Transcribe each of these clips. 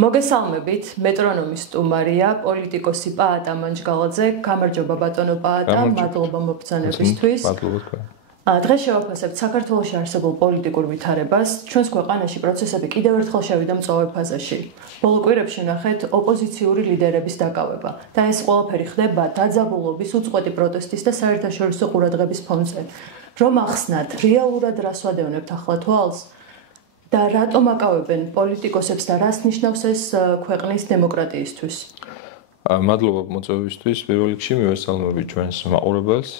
მოგესალმებით, მეტრონომის სტუმარია, პოლიტიკოსი პაატა მანჯგალაძე. გამარჯობა ბატონო პაატა, მადლობა მობრძანებისთვის. დღეს შევაფასებთ საქართველოში არსებულ პოლიტიკურ ვითარებას. ჩვენს ქვეყანაში პროცესები კიდევ ერთხელ შევიდა მწვავე ფაზაში. ბოლო კვირებში ვნახეთ ოპოზიციური ლიდერების დაკავება და ეს ყველაფერი ხდება დაძაბულობის, უწყვეტი პროტესტის და საერთაშორისო ყურადღების ფონზე. რომ ახსნათ, რეალურად რას ვადევნებთ ახლა თვალს? და რატომ აკავებენ პოლიტიკოსებს და რას ნიშნავს ეს ქვეყნის დემოკრატიისთვის? მადლობა მოწვევისთვის. პირველ რიგში მივესალმები ჩვენს მაყურებელს.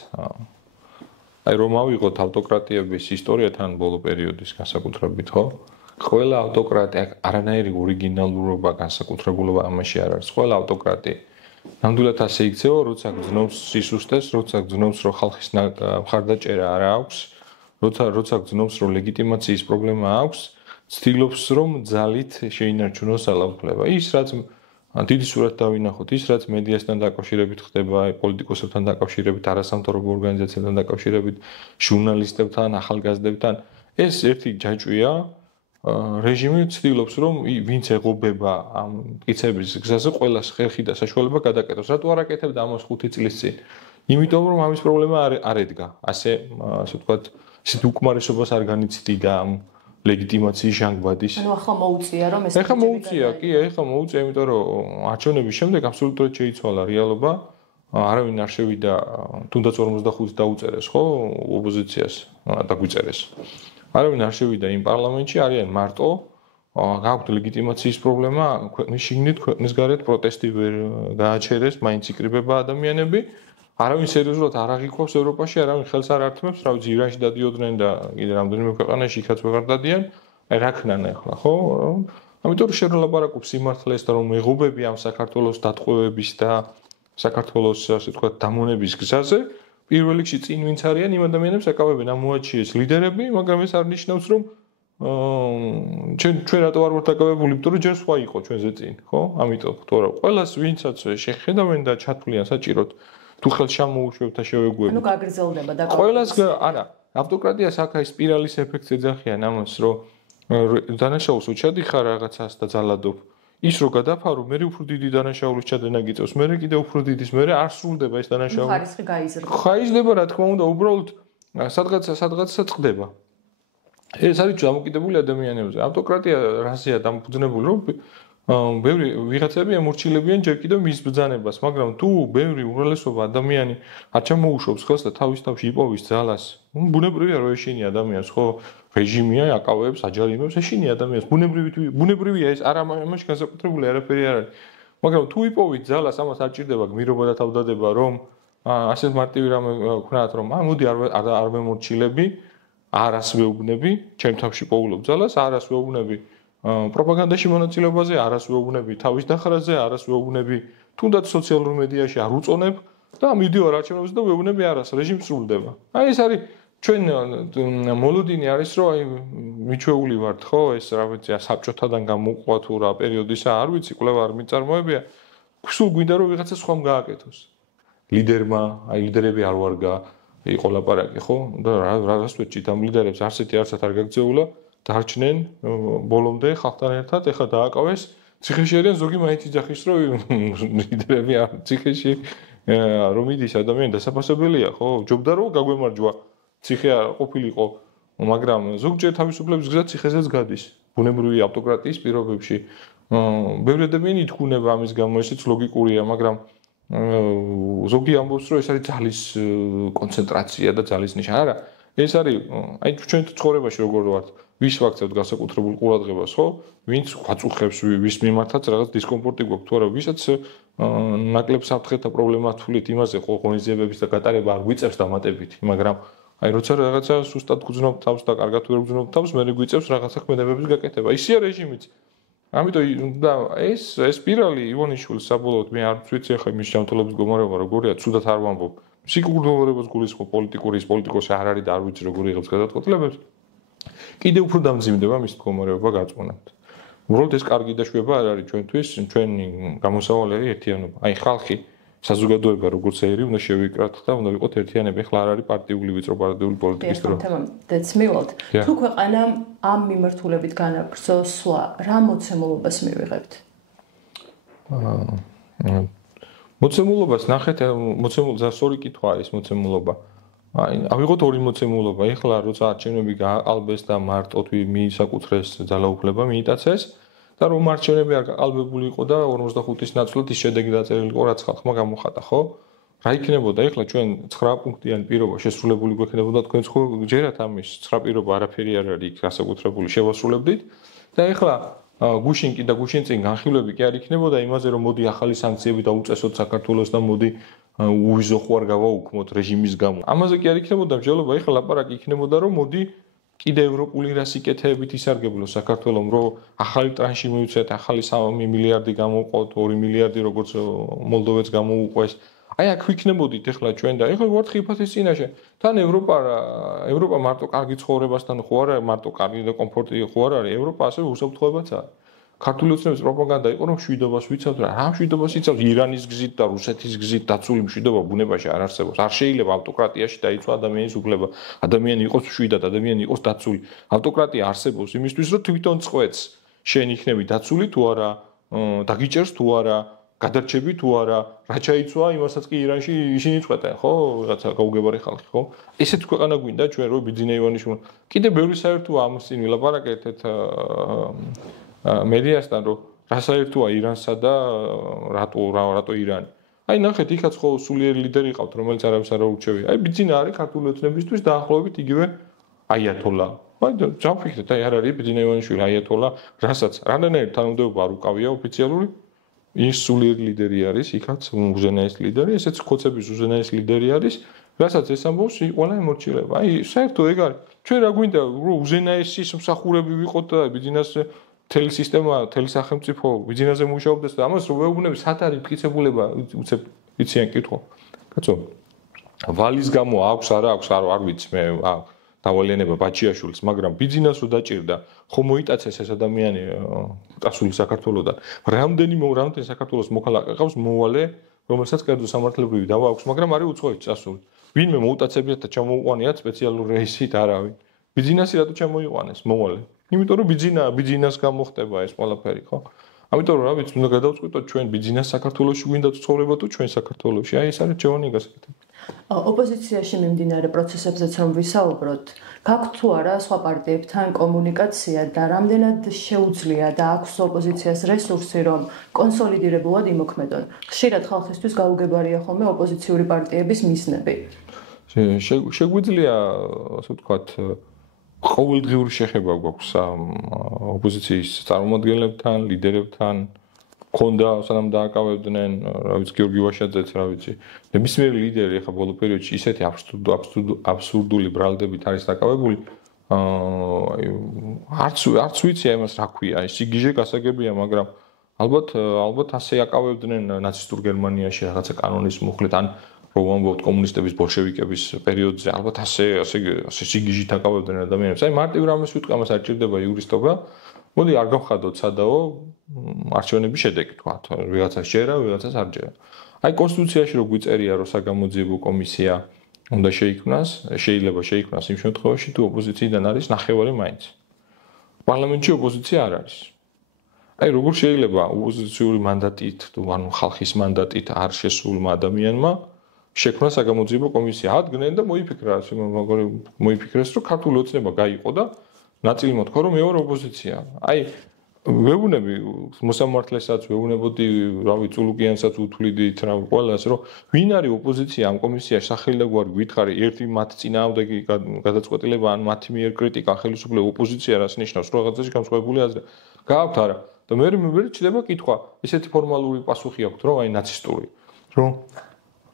რომ ავიღოთ ავტოკრატიების ისტორიათან ბოლო პერიოდის განსაკუთრებით, ხო? ყველა ავტოკრატია არანაირი ორიგინალურობა, განსაკუთრებულობა ამაში არ არის. ყველა ავტოკრატია ნამდვილად ასე იქცევა, როცა გძნობს სისუსტეს, როცა გძნობს, რომ ხალხის მხარდაჭერა არ აქვს, როცა გძნობს, რომ ლეგიტიმაციის პრობლემა აქვს. ცდილობს რომ ძალით შეინარჩუნოს ძალაუფლება. ის რაც დიდი სურათი დავინახოთ, ის რაც მედიასთან დაკავშირებით ხდება, პოლიტიკოსებთან დაკავშირებით, არასამთავრობო ორგანიზაციებთან დაკავშირებით, ჟურნალისტებთან, ახალგაზრდებთან, ეს ერთი ჯაჭვია. რეჟიმი ცდილობს რომ ვინც ეღობება ამ მტკიცების გზაზე, ყველას ხერხი და საშუალება გადაკეთოს. რატო არ აკეთებდა ამას 5 წლის წინ? იმიტომ რომ ამის პრობლემა არ ედგა. ასე ვთქვათ, ისეთ უკმარისობას არ განიცდიდა ამ ლეგიტიმაციის ჟანგბადის. ანუ ახლა მოუწია რომ ეს ეხლა მოუწია, კი, ეხლა მოუწია, იმიტომ რომ არჩევნების შემდეგ აბსოლუტურად შეიცვალა რეალობა. არავინ არ შევიდა, თუნდაც 45 დაუწერეს, ხო, ოპოზიციას დაგვიწერეს. არავინ არ შევიდა იმ პარლამენტში, არიან მარტო, გააქვთ ლეგიტიმაციის პრობლემა, ქვეყნის შიგნით, ქვეყნის გარეთ პროტესტი ვერ გააჩერეს, მაინც იკრიბება ადამიანები. არავინ სერიოზულად არ აღიქვავს ევროპაში, არავინ ხელს არ ართმევს, რა ვიცი, ირანში დადიოდნენ და კიდე რამდენიმე ქვეყანაში იქაც ვეღარ დადიან, რა ქნან ახლა, ხო? ამიტომ შენ ლაპარაკობ სიმართლეს და რომ ეღობები ამ საქართველოს დატყვევების და საქართველოს, ასე ვთქვათ, დამონების გზაზე, პირველ რიგში წინ ვინც არიან, იმ ადამიანებს აკავებენ ამ მოაჩიეს ლიდერები, მაგრამ ეს არ ნიშნავს, რომ ჩვენ რატო არ ვართ აკავებული, იმიტომ რომ ჯერ სხვა იყო ჩვენზე წინ, ხო? ამიტომ თორე ყველას ვინცაც შეხედავენ და ჩათვლიან საჭიროდ თუ ხელს შემოუშვებთ და შევეგუებთ. ანუ გაგრძელდება და ყველას არა, ავტოკრატიას აქ აი სპირალის ეფექტს ეძახიან ამას, რომ დანაშაულს უჩადიხარ რაღაცას და ძალადობ. ის რო გადაფარო, მე უფრო დიდი დანაშაულის ჩადენა გიწევს, მე კიდე უფრო დიდის, მე არ სრულდება ეს დანაშაული. ხარისხი გაიზრდება. ხაიზდება, რა თქმა უნდა, უბრალოდ სადღაცა წყდება. ეს არის დამოკიდებული ადამიანებზე. ავტოკრატია რაზეა დამფუძნებული, რომ ბევრი ვიღაცები ემორჩილებიან ჯერ კიდევ მის ბრძანებას, მაგრამ თუ ბევრი უმრავლესობა ადამიანი არ ჩამოუშვებს ხელს და თავის თავში იპოვის ძალას, ბუნებრივია რომ ეშინი ადამიანს, ხო, რეჟიმია აკავებს, აჯარიმებს, ეშინი ადამიანს, ბუნებრივია ეს, არა ამაში განსაკუთრებული არაფერი არ არის. მაგრამ თუ იპოვით ძალას, ამას არ ჭირდება გმირობა და თავდადება, რომ ასეთ მარტივი რამე ვქნათ, რომ მოდი არ მემორჩილები, არას ვეუბნები, ჩემ თავში პოულობ ძალას, არას ვეუბნები პროპაგანდაში მონაწილეობაზე, არას ვეუბნები თავის დახრაზე, არას ვეუბნები თუნდაც სოციალურ მედიაში არ უწონებ და მივდივარ არჩევნებზე და ვეუბნები არას, რეჟიმი სრულდება. აი ეს არის ჩვენ მოლოდინი არის, რომ აი მიჩვეული ვართ, ხო, ეს რა ვიცი, საბჭოთადან გამოყვა თუ რა პერიოდისა, არ ვიცი, კვლევა არ მიწარმოებია. სულ გვინდა რომ ვიღაცა სხვამ გააკეთოს. ლიდერმა, აი ლიდერები არ ვარგა, იყო ლაპარაკი, ხო? და რას ვეჭით ამ ლიდერებს არსეთი არსად არ გაგწეულა. დარჩნენ ბოლომდე ხალხთან ერთად, ეხლა დააკავეს ციხეში არიან ზოგი მაინც იძახის, რომ ლიდერები არ ციხეში რომ იდის ადამიანი დასაფასებელია, ხო? ჯობდა რომ გაგვემარჯვა, ციხე არ ყოფილიყო, მაგრამ ზოგჯერ თავისუფლების გზა ციხეზეც გადის. ბუნებრივი ავტოკრატიის პირობებში. ბევრი ადამიანი ითქუნება ამის გამო, ესეც ლოგიკურია, მაგრამ ზოგი ამბობს, რომ ეს არის ძალის კონცენტრაცია და ძალის ნიშანი. არა, ეს არის აი ჩვენ ცხოვრებაში როგორ ვართ ვის ვაქცევთ განსაკუთრებულ ყურადღებას, ხო? ვინც აწუხებს, ვის მიმართაც რაღაც დისკომფორტი გვაქვს, თუ არა, ვისაც ნაკლებ საფრთხეთა პრობლემა თვლით იმაზე, ხო, ღონისძიებების და გატარება არ გვიწევს დამატებით, მაგრამ აი როცა რაღაცა სუსტად გძნობ თავს და კარგად ვერ გძნობ თავს, მე გვიწევს რაღაცა ქმედებების გაკეთება. ისია რეჟიმიც. ამიტომ და ეს სპირალი ივანიშვილის საბოლოოდ მე არ ვიცი ახლა მის ჯანმრთელობის მდგომარეობა როგორია, ცუდად არ ვამბობ. სიკურდოვარებას გულისხმობ პოლიტიკოსი არ არის და არ ვიცი როგორ იღებს გადაწყვეტილებებს. კიდე უფრო დამძიმდება მის მდგომარეობა გაწმუნებთ. უბრალოდ ეს კარგი დაშვება არ არის ჩვენთვის, ჩვენი გამოსავალი არის ერთიანობა. აი ხალხი საზოგადოება როგორც ერი უნდა შევიკრათ და უნდა ვიყოთ ერთიანები. ახლა არ არის პარტიული ვიწრო პარტიული პოლიტიკის დრო. დეც მივალთ. თუ ქვეყანა ამ მიმართულებით განაგრძოს სვლა, რა მოცემულობას მივიღებთ? მოცემულობას ნახეთ, მოცემულობა სწორი კითხვა არის მოცემულობა. ავიღოთ ორი მოცემულობა. ეხლა როცა არჩევნები გააყალბეს და მარტოდ მიისაკუთრეს ძალაუფლება მიიტაცეს და რომ არჩევნები არ გაყალბებული იყო და 45-ის ნაცვლად ის შედეგი დაწერილი იყო, რაც ხალხმა გამოხატა, ხო? რა იქნებოდა? ეხლა ჩვენ 9 პუნქტიან პირობა შესრულებული გვექნებოდა, თქვენც ხო ჯერათ ამის 9 პირობა არაფერი არ არის იქ გასაკუთრებული შევასრულებდით და ეხლა გუშინ კი და გუშინ წინ განხილვები კი არ იქნებოდა იმაზე, რომ მოდი ახალი სანქციები დაუწესოთ საქართველოს და მოდი უვიზო ხო არ გავაუქმოთ რეჟიმის გამო. ამაზე კი არ იქნებოდა მსჯელობა, ეხლა ლაპარაკი იქნებოდა, რომ მოდი კიდე ევროპული რასიკეთეებით ისარგებლოს საქართველოს, რომ ახალი ტრანში მივუწევთ, ახალი 3 მილიარდი გამოვყოთ, 2 მილიარდი როგორც მოლდოვეთს გამოუყვეს. აი აქ ვიქნებოდით ეხლა ჩვენ და ეხლა ვართ ხიფათის წინაშე. თან ევროპა მარტო კარგი ცხოვრებასთან ხო არა, მარტო კარგი და კომფორტი ხო არ არის, ევროპა ასევე უსაფრთხოებაც არის. ქართული ოცნების პროპაგანდა იყო, რომ მშვიდობას ვიცავთ რა. რა მშვიდობას იცავს ირანის გზით და რუსეთის გზით დაცული მშვიდობა ბუნებაში არ არსებობს. არ შეიძლება ავტოკრატიაში დაიცვა ადამიანის უფლება. ადამიანი იყოს მშვიდად, ადამიანი იყოს დაცული. ავტოკრატია არსებობს იმისთვის, რომ თვითონ წყვეტს. შენ იქნები დაცული თუ არა, დაგიჭერს თუ არა, გადარჩები თუ არა, რა ჩაიცვა იმასაც კი ირანში ისინი წყვეტენ, ხო? რაღაცა გაუგებარი ხალხი, ხო? ესეთ ქვეყანა გვინდა ჩვენ, რომ ბიძინა ივანიშვილი. კიდე ბევრი საერთოა ამის წინ ვილაპარაკეთ მედიასთან, რომ რა საერთოა ირანსა და რატო ირანი. აი ნახეთ, იქაც ხო სულიერი ლიდერი ყავთ, რომელიც არავის არ აურჩევია. აი ბიძინა არის ქართული ოცნებისთვის დაახლოებით იგივე აიათოლა. აი დავფიქრეთ, აი არ არის ბიძინა ივანიშვილი აიათოლა, რასაც რამდენად თანამდებობა არ უკავია ოფიციალური ის სულიერი ლიდერი არის, იქაც უზენაეს ლიდერი, ესეც ხოცების უზენაეს ლიდერი არის, რასაც ეს ამბობს ყველა ემორჩილება. აი საერთოდ ეგ არის. ჩვენ რა გვინდა, რომ უზენაესის მსახურები ვიყოთ და ბიძინას თელი სისტემა, თელი სახელმწიფო ბიძინაზე მუშაობდეს და ამას რო ვეუბნები, სად არის მტკიცებულება, უცებ იციან კითხვა. კაცო, ვალის გამო აქვს, არა აქვს, არ ვიცი მე, დავალიანება ბაჩიაშვილის, მაგრამ ბიძინას რო დაჭირდა, ხო მოიტაცეს ეს ადამიანი წასული საქართველოსთან. რამდენი საქართველოს მოქალაქე ყავს მოვალე, რომელსაც კერძო სამართლებრივი დავა აქვს, მაგრამ არის უცხოეთში წასული. ვინმე მოუტაცებიათ და ჩამოუყვანიათ სპეციალური რეისით არავინ. ბიძინასი რატო ჩამოიყვანეს მოვალე? იმიტომ რომ ბიძინას გამოხდება ეს ყველაფერი, ხო? ამიტომ რა ვიცი, უნდა გადავწყვიტოთ ჩვენ ბიძინას საქართველოში გვინდა ცხოვრება თუ ჩვენ საქართველოში. აი ეს არის ჩვენი გასაკეთებელი. ოპოზიციაში მიმდინარე პროცესებზეც რომ ვისაუბროთ, გაქვთ თუ არა სხვა პარტიებთან კომუნიკაცია და რამდენად შეუძლია და აქვს ოპოზიციას რესურსი, რომ კონსოლიდირებულად იმოქმედონ? ხშირად ხალხისთვის გაუგებარია ხოლმე ოპოზიციური პარტიების მიზნები. შეგვიძლია, ასე ვთქვათ, ყოველდღიური შეხება გვაქვს ოპოზიციის წარმომადგენლებთან, ლიდერებთან, ქონდა სანამ დააკავებდნენ, რა ვიცი, გიორგი ვაშაძეც, რა ვიცი. ნებისმიერი ლიდერი ახლა ბოლო პერიოდში ისეთი აბსურდული ბრალდებით არის დაკავებული. არც ვიცი ამას რა ქვია, ეს სიგიჟე გასაგებია, მაგრამ ალბათ ასე აკავებდნენ ნაცისტურ გერმანიაში რაღაცა კანონის მუხლით, ან რომ ვამბობთ კომუნისტების ბოლშევიკების პერიოდზე, ალბათ ასე სიგიჟით აკავებდნენ ადამიანებს. აი მარტივ რამეს ვიტყვი, ამას არ ჭირდება იურისტობა. მოდი არ გავხადოთ სადაო არჩევნების შედეგი, თქვათ, ვიღაცას ჯერა, ვიღაცას არ ჯერა. აი კონსტიტუციაში რო გვიწერია, რომ საგამოძიებო კომისია უნდა შეიძლება შეიქმნას იმ შემთხვევაში, თუ ოპოზიციიდან არის ნახევარი მაინც. პარლამენტში ოპოზიცია არ არის. აი როგორ შეიძლება ოპოზიციური მანდატით, თუ ანუ ხალხის მანდატით არ შესულმა ადამიანმა შექმნა საგამოძიებო კომისია, ადგნენ და მოიფიქრეს, რომ ქართული ოცნება გაიყო და ნაწილი მოთქვა, რომ მე ვარ ოპოზიცია. აი ვეუბნები მოსამართლესაც, ვეუბნებოდი, რავი, წულუკიანსაც უთვლიდით, რავი, ყველას, რომ ვინ არის ოპოზიცია ამ კომისიაში სახელი და გვარი გითხარი, ერთი მათ წინააღმდეგი გადაწყვეტილება ან მათი მიერ კრიტიკა ხელისუფლების ოპოზიცია რას ნიშნავს, რაღაცაში განსხვავებული აზრი. გააქვთ არა? და მე ჩდება კითხვა, ისეთი ფორმალური პასუხი აქვს, რომ აი ნაცისტური, რომ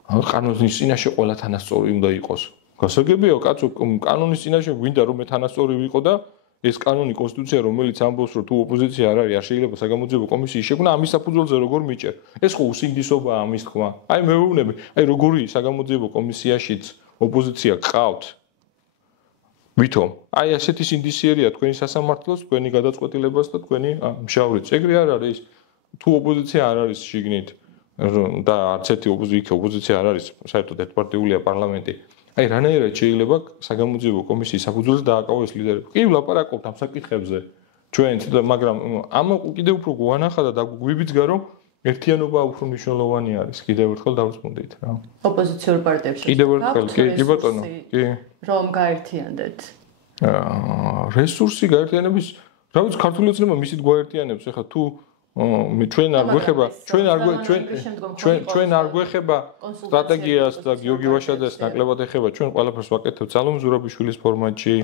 კანონის წინაშე ყველა თანასწორი უნდა იყოს. გასაგებია, კაცო, კანონის წინაშე გვინდა რომ მე თანასწორი ვიყო და ეს კანონი კონსტიტუცია, რომელიც ამბობს, რომ თუ ოპოზიცია არ არის, არ შეიძლება საგამოძიებო კომისიის შექმნა, ამის საფუძველზე როგორ მიჭერ? ეს ხო უსინდისობაა ამის თქმა. აი მე ვეუბნები, აი როგორი საგამოძიებო კომისიაშიც ოპოზიცია გყავთ. ვითომ? აი ასეთი სინდისიერია თქვენი სასამართლოს, თქვენი გადაწყვეტილებას და თქვენი მშავრიც. ეგრე არ არის. თუ ოპოზიცია არ არის შიგნით და არც ერთი ოპოზიცია არ არის, საერთოდ ერთპარტიულია პარლამენტი. აი რანაირად შეიძლება საგამოძიებო კომისიის საფუძველზე დააკავოს ლიდერები. კი ვლაპარაკობთ ამ საკითხებზე ჩვენ, მაგრამ ამ კიდევ უფრო გვანახა და გვიბიძგა, რომ ერთიანობა უფრო მნიშვნელოვანი არის. კიდევ ერთხელ დავწმუნდით რა. ოპოზიციურ პარტიებში. კიდევ ერთხელ, კი ბატონო, კი. რომ გაერთიანდეთ. რესურსი გაერთიანების, რა ვიცი, ქართული ოცნება მისით გაერთიანებს. ეხლა თუ ჩვენ არ გვეხება, ჩვენ არ გვეხება სტრატეგიას და გიორგი ვაშაძეს ნაკლებად ეხება, ჩვენ ყველაფერს ვაკეთებთ სალომ ზურაბიშვილის ფორმატში,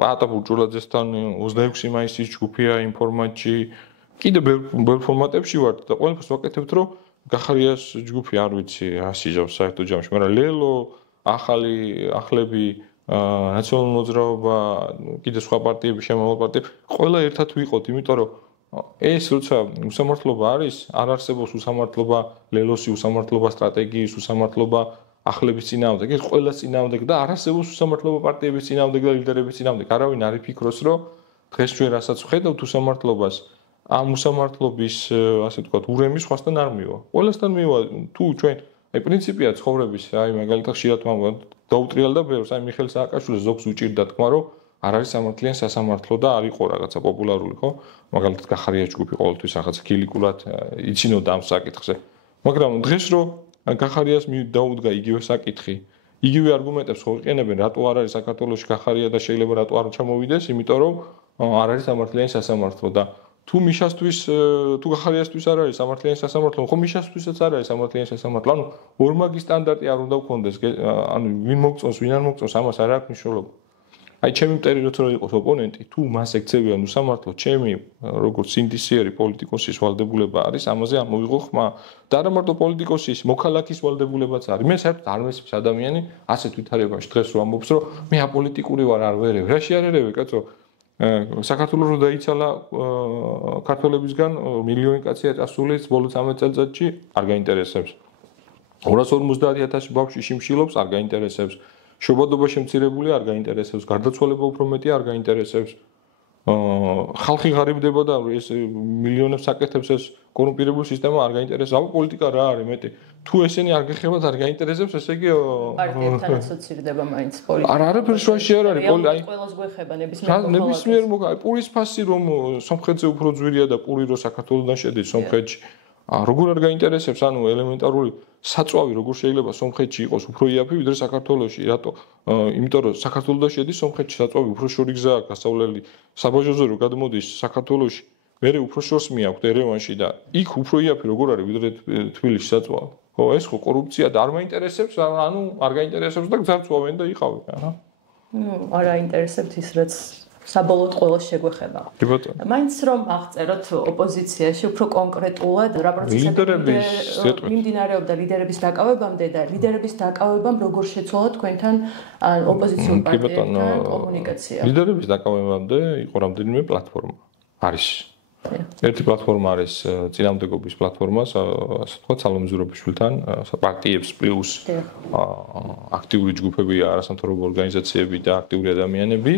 პაატა ბურჯულაძესთან 26 მაისის ჯგუფია იმ ფორმატში. კიდე ბევრ ფორმატებში ვართ და ყველაფერს ვაკეთებთ, რომ გახარიას ჯგუფი არ ვიცი, ასიჟავს საერთო ჯამში, მაგრამ ლელო, ახლები, ნაციონალური მოძრაობა, კიდე სხვა პარტიები, შემავალ პარტიები, ყველა ერთად ვიყოთ, იმიტომ რომ ეს როცა უსამართლობა არის, არ არსებობს უსამართლობა ლელოსი, უსამართლობა სტრატეგიის, უსამართლობა ახლების წინააღმდეგ, ეს ყველა წინააღმდეგ და არ არსებობს უსამართლობა პარტიების წინააღმდეგ და ლიდერების წინააღმდეგ. არავინ არ იფიქროს, რომ დღეს ჩვენ რასაც ვხედავთ უსამართლობას, ამ უსამართლობის, ასე ვთქვათ, ურემი სხვასთან არ მივა. ყველასთან მივა, თუ ჩვენ აი პრინციპია ცხოვრების, აი მაგალითად ხშირად ვამბობ, დაუტრიალდა ბევრს, აი მიხეილ სააკაშვილის ზოგს უჭირდა თქმა, რომ არ არის სამართლიან სასამართლო და არ იყო რაღაცა პოპულარული, ხო? მაგალითად გახარიას ჯგუფი ყოველთვის რაღაცა ქილიკურად იცინოდა ამ საკითხზე. მაგრამ დღეს რო გახარიას დაუდგა იგივე საკითხი, იგივე არგუმენტებს ხო იყენებენ, რატო არ არის საქართველოში გახარია და შეიძლება რატო არ ჩამოვიდეს, იმიტომ რომ არ არის სამართლიანი სასამართლო და თუ მიშასთვის, თუ გახარიასთვის არ არის სამართლიანი სასამართლო, ხო მიშასთვისაც არ არის სამართლიანი სასამართლო. ანუ ორმაგი სტანდარტი არ უნდა გქონდეს, ანუ ვინ მოგწონს, ვინ არ მოგწონს, ამას არ აქვს მნიშვნელობა. აი ჩემი მტერი როცა იყოს ოპონენტი, თუ მას ეკცევიან უსამართლო, ჩემი როგორც სინდისიერი პოლიტიკოსის ვალდებულება არის ამაზე ამოვიღო ხმა. და არა მარტო პოლიტიკოსის, მოქალაქის ვალდებულებაც არის. მე საერთოდ არ მესმის ადამიანი ასეთ ვითარებაში დღეს რომ ამბობს, რომ მე აპოლიტიკური ვარ, არ ვერევ. რა შეარერევე, კაცო? საქართველოს რო დაიცალა ქართველებისგან მილიონი კაცია წასული ბოლო 13 წელიწადში არ გაინტერესებს. 250,000 ბავშვი შიმშილობს, არ გაინტერესებს. შობადობა შემცირებული არ გაინტერესებს, გარდაცვალება უფრო მეტი არ გაინტერესებს. ხალხი ღარიბდება და ეს მილიონებს აკეთებს ეს კორუმპირებული სისტემა არ გაინტერესებს. აბა პოლიტიკა რა არის მეტი? თუ ესენი არ გეხებათ, არ გაინტერესებს, ესე იგი პარტიებთან ასოცირდება მაინც პოლიტიკა. არაფერს შუაში არ არის, აი ყველას გვეხება ნებისმიერ პურის ფასი რომ სომხეთზე უფრო ძვირია და პური რო საქართველოსთან შედის სომხეთში. როგორ არ გაინტერესებს, ანუ ელემენტარული საწვავი როგორ შეიძლება სომხეთში იყოს უფრო იაფი ვიდრე საქართველოში, რატო? იმიტომ რომ საქართველოსთან შედის სომხეთში საწვავი უფრო შორი გზა აქვს გასავლელი. საბაჟოზე რო გადმოდის საქართველოში, მერე უფრო შორს მიაქვთ ერევანში და იქ უფრო იაფი როგორ არის ვიდრე თბილისში საწვავი. ხო, ეს ხო კორუფცია და არ მაინტერესებს, ანუ არ გაინტერესებს და გძარცვავენ და იყავენ, რა. არ აინტერესებთ ის რაც საბოლოოდ ყველას შეგვეხება. კი ბატონო. მაინც რომ აღწეროთ ოპოზიციაში უფრო კონკრეტულად რა პროცესები მიმდინარეობდა ლიდერების დაკავებამდე და ლიდერების დაკავებამ როგორ შეცვალა თქვენთან ოპოზიციურ პარტიებთან კომუნიკაცია. ლიდერების დაკავებამდე იყო რამდენიმე პლატფორმა. არის. ერთი პლატფორმა არის წინამდებობის პლატფორმა, ასე ვთქვათ, სალომ ზურაბიშვილთან, პარტიებს პლუს აქტიური ჯგუფები, არასამთავრობო ორგანიზაციები და აქტიური ადამიანები.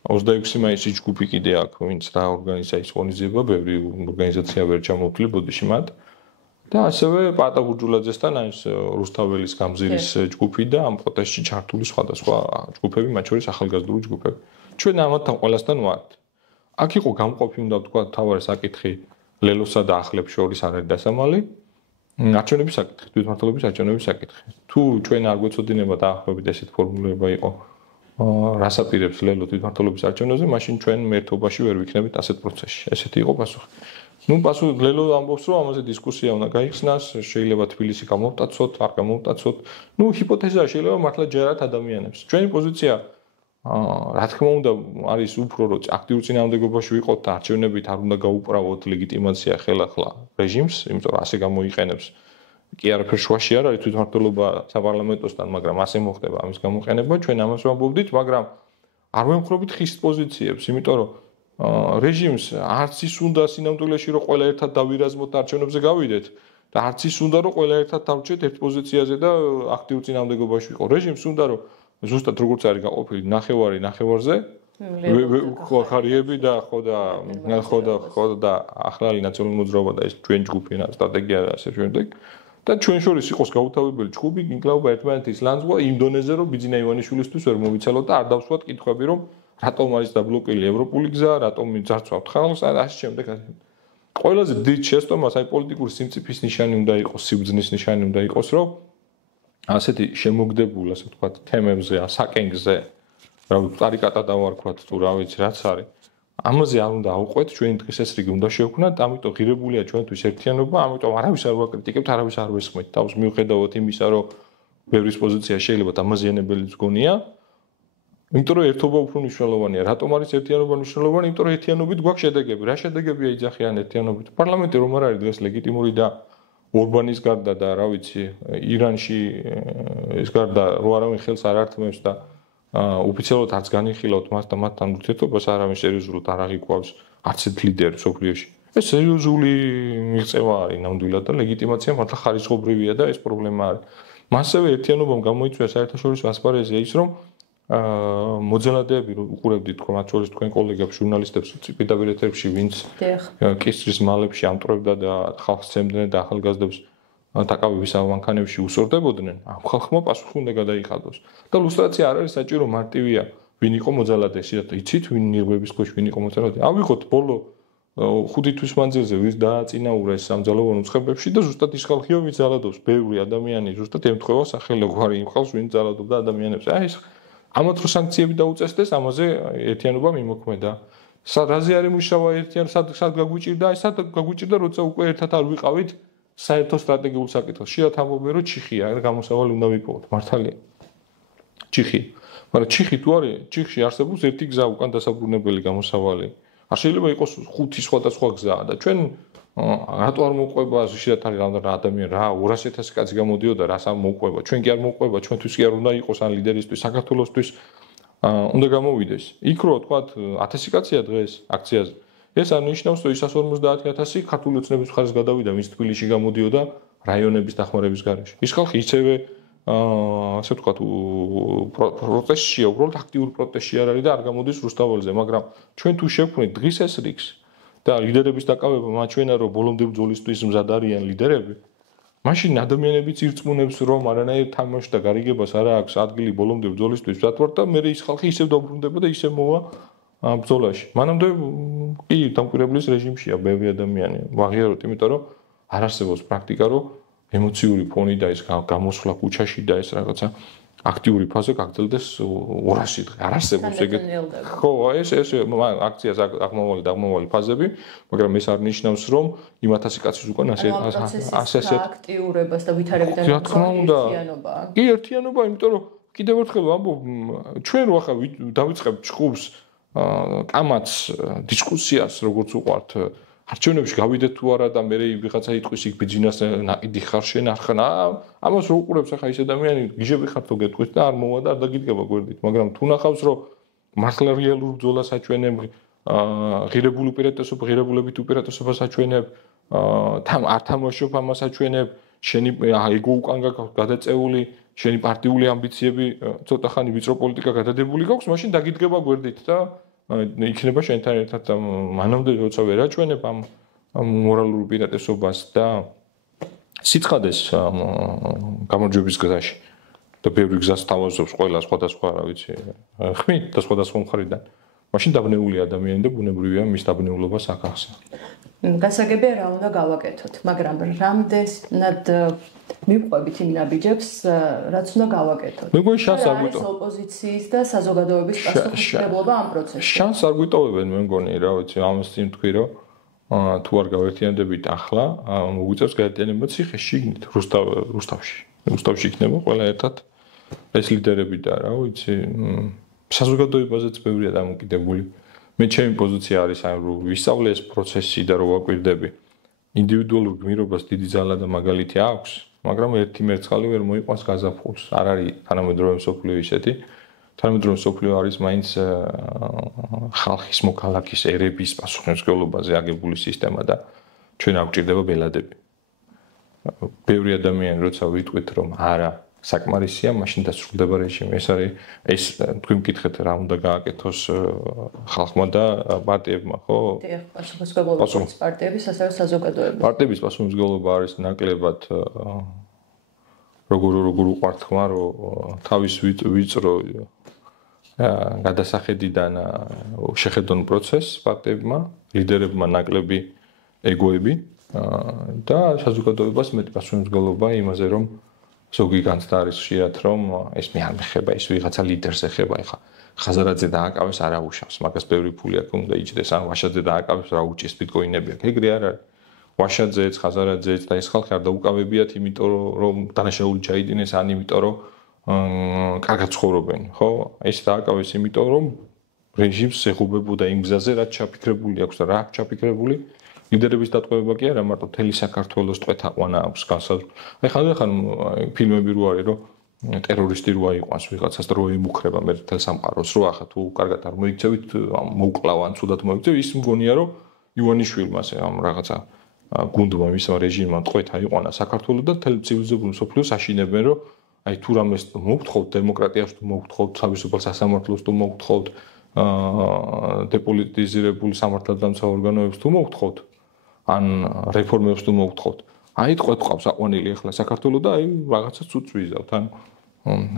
26 მაისის ჯგუფი კიდე აქვს, ვინც დაორგანიზა ის ღონისძიება, ბევრი ორგანიზაცია ვერ ჩამოვთვლი ბოდიში მათ. და ასევე პაატა ბურჯულაძესთან არის რუსთაველის გამზირის ჯგუფი და ამ პროტესტში ჩართული სხვადასხვა ჯგუფები, მათ შორის ახალგაზრდული ჯგუფები. ჩვენ ამათთან ყველასთან ვართ. აქ იყო გამყოფი, უნდა ვთქვა, თავარი საკითხი ლელოსა და ახლებს შორის არ არის დასამალი. არჩევნების საკითხი, თვითმმართველობის არჩევნების საკითხი. თუ ჩვენ არ გვეცოდინება დაახლოებით ესეთ ფორმულება იყო რას აპირებს ლელო თვითმმართველობის არჩევნებზე, მაშინ ჩვენ მერთობაში ვერ ვიქნებით ასეთ პროცესში. ესეთი იყო პასუხი. პასუხი ლელო ამბობს, რომ ამაზე დისკუსია უნდა გაიხსნას, შეიძლება თბილისი გამოვტაცოთ, არ გამოვტაცოთ. ჰიპოთეზაა, შეიძლება მართლა ჯერათ ადამიანებს. ჩვენი პოზიცია რა თქმა უნდა არის უფრო რომ აქტიურ წინააღმდეგობაში ვიყოთ და არჩევნებით არ უნდა გაუправოთ ლეგიტიმაცია ხელახლა რეჟიმს, იმიტომ რომ ასე გამოიყენებს. კი არაფერ შუაში არ არის თვითმმართველობა საპარლამენტოსთან, მაგრამ ასე მოხდება ამის გამოყენება, ჩვენ ამას ვამბობდით, მაგრამ არ ვემხრობით ხის პოზიციებს, იმიტომ რომ რეჟიმს არც ის უნდა სინამდვილეში რომ ყველა ერთად დავირაზმოთ და არჩევნებზე გავიდეთ და არც ის უნდა რომ ყველა ერთად დავრჩეთ ერთ პოზიციაზე და აქტიურ წინააღმდეგობაში ვიყო. რეჟიმს უნდა რომ ზუსტად როგორც არის გაყოფილი ნახევარზე ხარიები და ხო და ახლალი ნაციონალური მოძრაობა და ეს ჩვენ ჯგუფი სტრატეგია და ასე შემდეგ და ჩვენ შორის იყოს გაუთავებელი ჯგუფი გინკლაობა ერთმანეთის ლანძღვა იმ დონეზე რომ ბიძინა ივანიშვილისთვის ვერ მოვიცალოთ და არ დავსვათ კითხვები რომ რატომ არის დაბლოკილი ევროპული გზა, რატომ ძარცვავთ ხალხს და ასე შემდეგ. ყველაზე დიდ შეცდომას აი პოლიტიკური სიმწიფის ნიშანი უნდა იყოს, სიბრძნის ნიშანი უნდა იყოს, რომ ასეთი შემოგდებულ, ასე ვთქვათ, თემებზე, საკენგზე, რა ვიცი, კარიკატა დავარქვათ თუ რა ვიცი, რაც არის. ამაზე არ უნდა ავყვეთ, ჩვენი დღესასრიგი უნდა შევქმნათ, ამიტომ ღირებულია ჩვენთვის ერთიანობა, ამიტომ არავის არ ვაკრიტიკებთ, არავის არ ვესხმით. თავს მიუხედავად იმისა, რომ ბევრის პოზიცია შეიძლება დამაზიანებელიც გონია, იმიტომ რომ ერთობა უფრო მნიშვნელოვანია. რატომ არის ერთიანობა მნიშვნელოვანი? იმიტომ რომ ერთიანობით გვაქვს შედეგები. რა შედეგებია იძახიან ერთიანობით? პარლამენტი რომ არ არის დღეს ლეგიტიმური და ორბანის გარდა და რა ვიცი, ირანში ეს გარდა რო არავინ ხელს არ ართმევს და ოფიციალურად არც განიხილავთ მას და მათთან ურთიერთობას არავინ სერიოზულად არ აღიქვავს არც ერთ ლიდერი სოფლიოში. ეს სერიოზული მიღწევა არის ნამდვილად და ლეგიტიმაცია მართლა ხარისხობრივია და ეს პრობლემა არის. მასევე ერთიანობამ გამოიწვია საერთაშორისო ასპარეზია ის რომ მოძალადეები უყურებდით თქო მათ შორის თქვენ კოლეგებს ჟურნალისტებს პირდაპირ ეთერში ვინც კისრის მალებში ამტვრებდა და ხალხს ცემდნენ და ახალგაზრდებს დაკავების ამანქანებში უსწორდებოდნენ ამ ხალხმა პასუხი უნდა გადაიხადოს და ლუსტრაცია არ არის საჭირო მარტივია ვინ იყო მოძალადე იცით ვინ ნიღბების ქვეშ ვინ იყო მოძალადე ავიღოთ ბოლო 5 თვის მანძილზე ვის დააწინაურა ეს სამძალოვან უწყებებში და ზუსტად ის ხალხია ვინც ძალადობს ბევრი ადამიანი ზუსტად ემთხვევა სახელი გვარი იმ ხალხს ვინც ძალადობდა ადამიანებს აი ეს ამათ რო სანქციები დაუწესდეს, ამაზე ერთიანობა მიმოქმედა. რაზე არის მუშავა ერთიან, სად გაგვიჭირდა, აი სად გაგვიჭირდა, როცა უკვე ერთად არ ვიყავით საერთო სტრატეგიულ საკითხს. შეიძლება ამბობენ, რომ ჩიხია, რა გამოსავალი უნდა ვიპოვოთ, მართალია. ჩიხი. მაგრამ ჩიხი თუ არის, ჩიხში არსებობს ერთი გზა უკან დასაბრუნებელი გამოსავალი. არ შეიძლება იყოს 5 სხვადასხვა გზა და ჩვენ რატო არ მოყვება შეიძლება არის რამდენი ადამიანი რა 200,000 კაცი გამოდიოდა რას არ მოყვება ჩვენ კი არ მოყვება ჩვენთვის კი არ უნდა იყოს ან ლიდერისთვის საქართველოსთვის უნდა გამოვიდეს იქ რო თქვა 1000 კაცია დღეს აქციაზე ეს არ ნიშნავს რომ ის 150,000 ქართული ოცნების მხარეს გადავიდა ვინც თბილისში გამოდიოდა რაიონების დახმარების გარეშე ის ხალხი ისევე ასე ვთქვათ პროტესტშია უბრალოდ აქტიური პროტესტში არ არის და არ გამოდის რუსთაველზე მაგრამ ჩვენ თუ შევქმნით დღის ეს რიგს და ლიდერების დაკავება მაჩვენა რომ ბოლომდე ბრძოლისთვის მზად არიან ლიდერები მაშინ ადამიანებიც ირწმუნებს რომ არანაირ თამაშს და გარიგებას არ აქვს ადგილი ბოლომდე ბრძოლისთვის მზად ვარ და მე ის ხალხი ისევ დაუბრუნდება და ისევ მოვა ბრძოლაში მანამდე კი დამკვირვებლის რეჟიმშია ბევრი ადამიანი ვაღიაროთ იმიტომ რომ არ არსებობს პრაქტიკა რომ ემოციური ფონი და ეს გამოსვლა ქუჩაში და ეს რაღაცა აქტიური ფაზა გაგრძელდეს 200 დღე. არ არსებობს ეგეთ. ხო, ეს აქციას აღმავალი ფაზები, მაგრამ ეს არ ნიშნავს რომ იმ 1000 კაცის უკან ასე აქტიურებას და ვითარებიდან ერთიანობა. კი, ერთიანობა, იმიტომ რომ კიდევ ერთხელ ვამბობ, ჩვენ რო ახლა დავიწყებთ ჭყობს კამათს დისკუსიას, როგორც უყვართ არჩევნებში გავიდეთ თუ არა და მე ვიღაცა იტყვის იქ ბიძინას ნაკიდი ხარ შენ არ ხარ ამას რო უყურებს ახლა ის ადამიანი გიჟები ხარ თუ გეტყვის და არ მოვა და არ დაგიდგება გვერდით მაგრამ თუ ნახავს რომ მართლა რეალურ ბრძოლას აჩვენებ ღირებული ღირებულებით უპირატესობას აჩვენებ არ თამაშობ ამას აჩვენებ შენი ეგო უკან გადაწეული შენი პარტიული ამბიციები ცოტა ხანი ვიწრო პოლიტიკა გადადებული გაქვს მაშინ დაგიდგება გვერდით და იქნება შენთან ერთად მანამდე როცა ვერ აჩვენებ ამ მორალურ უპირატესობას და სიცხადეს გამარჯვების გზაში და ბევრი გზას თავაზობს ყველა სხვადასხვა რა ვიცი ხმით და სხვადასხვა მხარიდან მაშინ დაბნეული ადამიანი და ბუნებრივია მის დაბნეულობას აკახსნა გასაგებია რა უნდა გავაკეთოთ მაგრამ რამდენად მივყვებით იმ ნაბიჯებს რაც უნდა გავაკეთოთ მეგონი შანსს არ გვიტოვებენ ოპოზიციის და საზოგადოების პასუხისმგებლობა ამ პროცესში შანსს არ გვიტოვებენ მე მგონი რა ვიცი ამას წინ თქვი რომ თუ არ გავერთიანდებით ახლა მოგვიწევს გაერთიანება ციხეში შიგნით რუსთავში იქნება ყველა ერთად ეს ლიდერები და რა ვიცი საზოგადოებაზეც ბევრია დამოკიდებული მე ჩემი პოზიცია არის აი რომ ვისწავლე ეს პროცესი და რომ ვაკვირდები ინდივიდუალურ გმირობას დიდი ძალა და მაგალითი აქვს მაგრამ ერთი მერცხალი ვერ მოიყვანს გაზაფხულს არ არის თანამედროვე მსოფლიო ისეთი თანამედროვე მსოფლიო არის მაინც ხალხის მოქალაქის ერების პასუხისმგებლობაზე აგებული სისტემა და ჩვენ არ გვჭირდება ბელადები ბევრი ადამიანი როცა ვიტყვით რომ არა საკმარისია მაშინ დასრულდება რეჟიმი ეს არის ეს თქვენ მკითხეთ რა უნდა გააკეთოს ხალხმა და პარტიებმა ხო პასუხისმგებლობის პარტიების ასევე საზოგადოების პარტიების პასუხისმგებლობა არის ნაკლებად როგორ უყვართ ხმა რომ თავის ვიწრო გადასახედიდან შეხედონ პროცესს პარტიებმა ლიდერებმა ნაკლები ეგოები და საზოგადოებას მეტი პასუხისმგებლობა იმაზე, რომ ზოგი განცდა არის ხშირად, რომ ეს მე არ მეხება, ეს ვიღაცა ლიდერს ეხება, ეხა ხაზარაძე დააკავეს არა უშავს, მაგას ბევრი ფული აქვს, უნდა იჭდეს, ან ვაშაძე დააკავეს რა უჭის ბიტკოინები აქვს. ეგრე არ არის. ვაშაძეც, ხაზარაძეც და ეს ხალხი არ დაუკავებიათ, იმიტომ რომ დანაშაული ჩაიდინეს, ან იმიტომ რომ კარგად ცხოვრობენ, ხო? ეს დააკავეს იმიტომ რომ რეჟიმს ეხუბებოდა იმ გზაზე, რაც ჩაფიქრებული აქვს და რა აქვს ჩაფიქრებული. ლიდერების დატყვევება კი არა, მარტო მთელი საქართველოს ტყვეთაყვანა აქვს განსაზღვრული. აი ხანდახან ფილმები რო არის, რომ ტერორისტი რო აიყვანს ვიღაცას და რო იმუქრება მე თელ სამყაროს, რო ახლა თუ კარგად არ მოიქცევით, მოუკლავ ან ცუდად მოიქცევ, ის მგონია რომ ივანიშვილმა ამ რაღაცა გუნდმა მისმა რეჟიმმა ტყვეთა აიყვანა საქართველოს და მთელ ცივილიზებულ მსოფლიოს აშინებენ, რომ აი თუ რამეს მოგთხოვთ დემოკრატიას თუ მოგთხოვთ თავისუფალ სასამართლოს თუ მოგთხოვთ დეპოლიტიზირებული სამართალდამცავ ორგანოებს თუ მოგთხოვთ ან რეფორმებს თუ მოგთხოვთ. აი ტყვეთ ყავს აყვანილი ახლა საქართველოს და აი რაღაცა ცუდს ვიზავთ. ან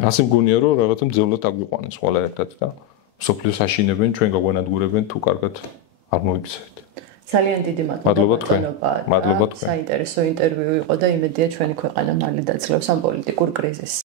ასე მგონია რომ რაღაცა მძევლად აგვიყვანეს ყველა ერთად და მსოფლიოს აშინებენ, ჩვენ გაგვანადგურებენ თუ კარგად არ მოიქცევით. ძალიან დიდი მადლობა თქვენ. საინტერესო ინტერვიუ იყო და იმედია ჩვენი ქვეყანა მალე დაძლევს ამ პოლიტიკურ კრიზისს.